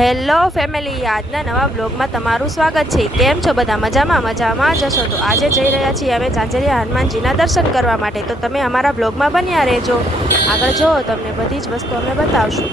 Hello family, આજના નવા બ્લોગમાં તમારું સ્વાગત છે। કેમ છો બધા? મજામાં જશો તો આજે જઈ રહ્યા છીએ અમે ઝાંઝરિયા હનુમાનજીના દર્શન કરવા માટે। તો તમે અમારા બ્લોગમાં બન્યા રહેજો। આગળ જો તમને બધી જ વસ્તુ અમે બતાવશું।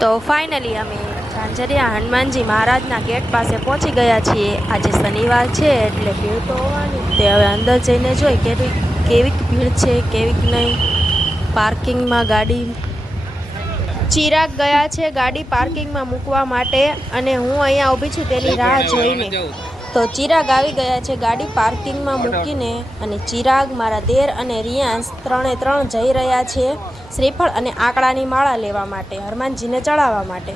તો ફાઇનલી અમે ઝાંઝરિયા હનુમાનજી મહારાજના ગેટ પાસે પહોંચી ગયા છીએ। આજે શનિવાર છે એટલે ભીડ તો હોવાની જ તે। હવે અંદર જઈને જોઈ કેવીક ભીડ છે કેવીક નહીં। પાર્કિંગમાં ગાડી ચિરાગ ગયા છે ગાડી પાર્કિંગમાં મૂકવા માટે, અને હું અહીંયા ઊભી છું તેની રાહ જોઈને। તો ચિરાગ આવી ગયા છે ગાડી પાર્કિંગમાં મૂકીને, અને ચિરાગ, મારા દેર અને રિયાંશ ત્રણ જઈ રહ્યા છે શ્રીફળ અને આંકડાની માળા લેવા માટે, હનુમાનજીને ચડાવવા માટે।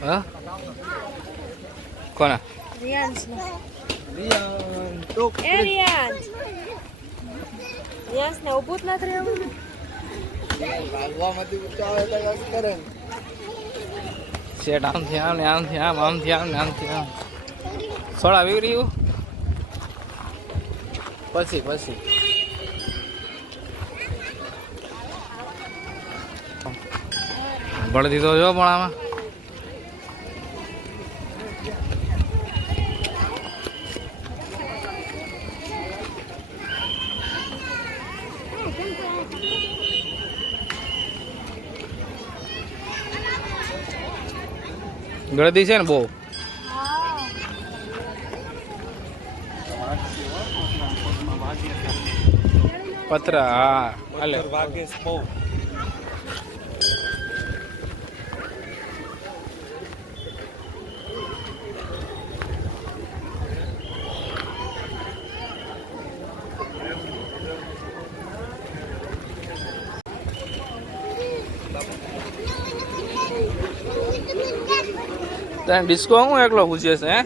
Hah? Kona? રિયાંશ ને ઊભું જ નથી રહેવું। શેઠ આમથી આમ ને આમથી આમ, આમથી આમ ને આમથી આમ થોડા વીર્યું પછી ભળી દીધો જો પણ આમાં ગળદી છે ને બહુ। પતરા હા હાલે વાગેશ બહુ। તને ડિસ્કો હું એકલો પૂછે છે હે?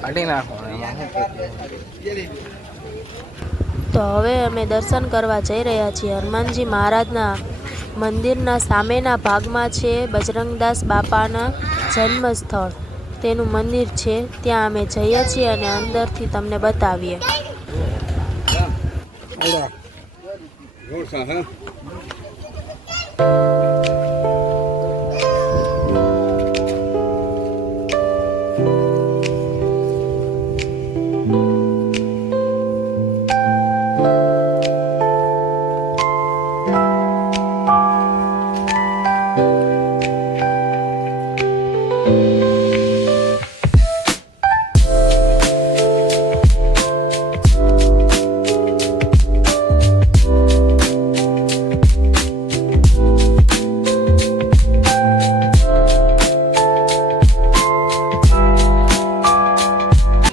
કાઢી નાખો। તો હવે અમે દર્શન કરવા જઈ રહ્યા છીએ। હનુમાનજી મહારાજના મંદિરના સામેના ભાગમાં છે બજરંગદાસ બાપાના જન્મસ્થળ, તેનું મંદિર છે। ત્યાં અમે જઈએ છીએ અને અંદરથી તમને બતાવીએ।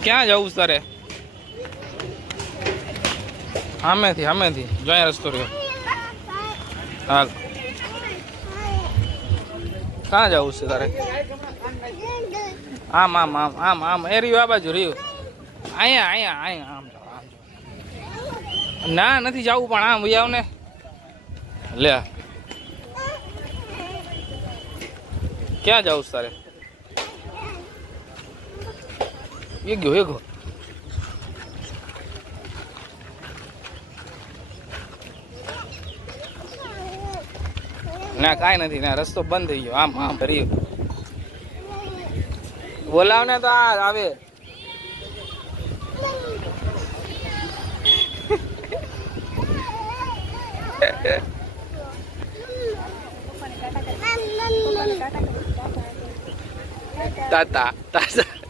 ક્યાં જવું તારે? સામેથી જોયા રસ્તો રહ્યો। હાલ ક્યાં જવું છે તારે? આમ આમ આમ આમ આમ એ રહ્યું, આ બાજુ રહ્યું, અહીંયા અહીંયા અહીંયા આમ ના નથી જવું પણ આમ ભાઈ આવને લે ક્યાં જાઉં તારે એ ગયો ના કાંઈ નથી ના રસ્તો બંધ થઈ ગયો આમ આમ ભરી બોલાવ ને તો આ આવે તાતા તાતા